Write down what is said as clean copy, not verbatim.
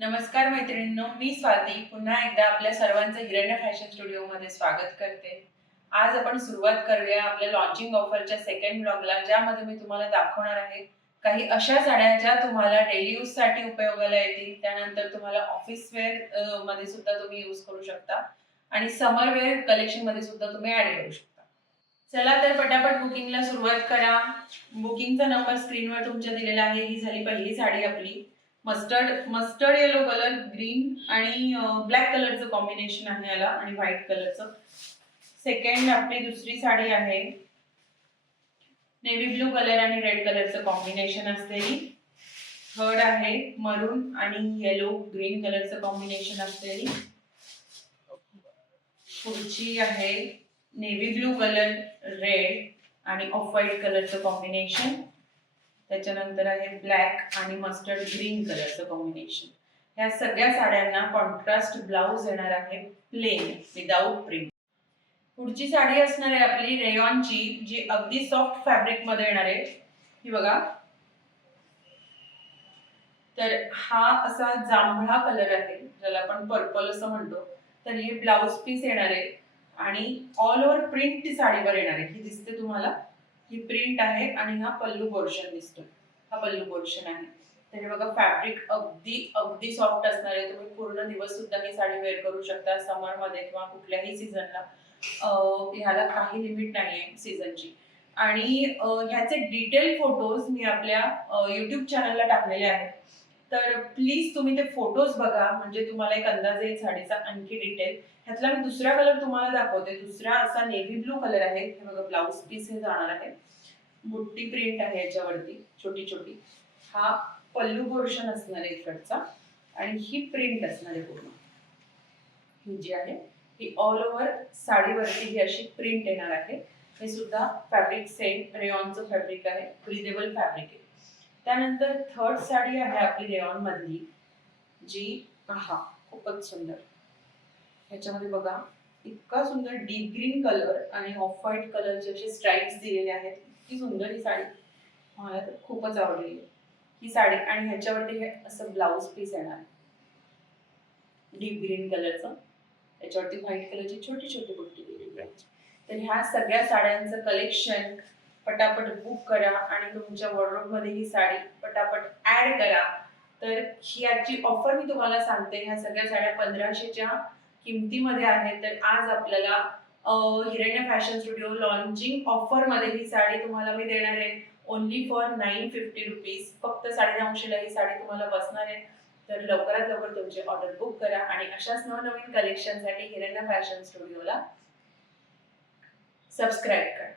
नमस्कार मैत्रिणींनो, मी स्वाती पुन्हा एकदा आपल्या सर्वांचं हिरण्य फॅशन स्टुडिओमध्ये स्वागत करते. आज आपण सुरुवात करूया आपल्या लॉन्चिंग ऑफरच्या सेकंड ब्लॉगला, ज्यामध्ये मी तुम्हाला दाखवणार आहे काही अशा साड्या ज्या तुम्हाला डेली यूजसाठी उपयोगाला येतील. त्यानंतर तुम्हाला ऑफिस वेअर मध्ये सुद्धा तुम्ही यूज करू शकता आणि समर वेअर कलेक्शन मध्ये सुद्धा तुम्ही ऍड करू शकता. चला तर पटापट बुकिंगला सुरुवात करा. बुकिंगचा नंबर स्क्रीनवर तुमच्या दिलेला आहे. ही झाली पहिली साडी आपली. Mustard mustard yellow colour, green आणि ब्लॅक कलरचं कॉम्बिनेशन आहे याला आणि व्हाईट कलरचं. सेकंड आपली दुसरी साडी आहे नेव्ही ब्लू कलर आणि रेड कलरचं कॉम्बिनेशन असलेली. थर्ड आहे मरून आणि येलो ग्रीन कलरचं कॉम्बिनेशन असलेली. पुढची आहे नेव्ही ब्लू कलर, रेड आणि ऑफ व्हाईट कलरचं कॉम्बिनेशन. त्याच्यानंतर आहे ब्लॅक आणि मस्टर्ड ग्रीन कलरचं कॉम्बिनेशन. ह्या सगळ्या साड्यांना कॉन्ट्रास्ट ब्लाउज येणार आहे, प्लेन विदाउट प्रिंट. पुढची साडी असणार आहे आपली रेयॉनची, जी अगदी सॉफ्ट फॅब्रिक मध्ये येणार आहे. ही बघा. तर हा असा जांभळा कलर आहे, ज्याला आपण पर्पल असं म्हणतो. तर हे ब्लाउज पीस येणार आहे आणि ऑल ओव्हर प्रिंट ती साडीवर येणार आहे. ही दिसते तुम्हाला, ही प्रिंट आहे आणि हा पल्लू पोर्शन दिसतो. हा पल्लू पोर्शन आहे. तर हे बघा, फॅब्रिक अगदी अगदी सॉफ्ट असणार आहे. तुम्ही पूर्ण दिवस सुद्धा ही साडी वेअर करू शकता, समर मध्ये किंवा कुठल्याही सीझनला. ह्याला काही लिमिट नाहीये सीझनची. आणि ह्याचे डिटेल फोटोज मी आपल्या युट्यूब चॅनलला टाकलेले आहेत. तर प्लीज तुम्ही ते फोटोज बघा, म्हणजे तुम्हाला एक अंदाज येईल साडीचा आणखी डिटेल. ह्यातला मी दुसरा कलर तुम्हाला दाखवते. दुसरा असा नेव्ही ब्लू कलर आहे. हे बघा, ब्लाउज पीस हे जाणार आहे. बुट्टी प्रिंट आहे याच्यावरती छोटी छोटी. हा पल्लू पोर्शन असणार आहे इकडचा आणि ही प्रिंट असणार आहे पूर्ण. ही जी आहे ही ऑल ओव्हर साडीवरती ही अशी प्रिंट येणार आहे. हे सुद्धा फॅब्रिक सेम रेयॉनचं फॅब्रिक आहे, ब्रीदेबल फॅब्रिक आहे. त्यानंतर थर्ड साडी आहे आपली रेयॉन मधली, जी पहा खूपच सुंदर. ह्याच्यामध्ये बघा, इतका सुंदर डीप ग्रीन कलर आणि ऑफ व्हाईट कलरचे असे स्ट्राइप्स दिलेले आहेत. इतकी सुंदर ही साडी, मला तर खूपच आवडली ही साडी. आणि ह्याच्यावरती हे असं ब्लाउज पीस येणार डीप ग्रीन कलरचं. त्याच्यावरती व्हाईट कलरची छोटी छोटी बुट्टी दिलेली आहे. तर ह्या सगळ्या साड्यांचं कलेक्शन पटापट बुक करा आणि तुमच्या वॉर्डरोब मध्ये ही साडी पटापट ऍड करा. तर ही आजची ऑफर मी तुम्हाला सांगते. ह्या सगळ्या साड्या 1500च्या किमतीमध्ये आहेत. तर आज आपल्याला हिरण्य फॅशन स्टुडिओ लॉन्चिंग ऑफर मध्ये ही साडी तुम्हाला मी देणार आहे ओनली फॉर 950 रुपीज. फक्त 950 ला ही साडी तुम्हाला बसणार आहे. तर लवकरात लवकर तुमची ऑर्डर बुक करा आणि अशाच नवनवीन कलेक्शनसाठी हिरण्य फॅशन स्टुडिओला सबस्क्राईब करा.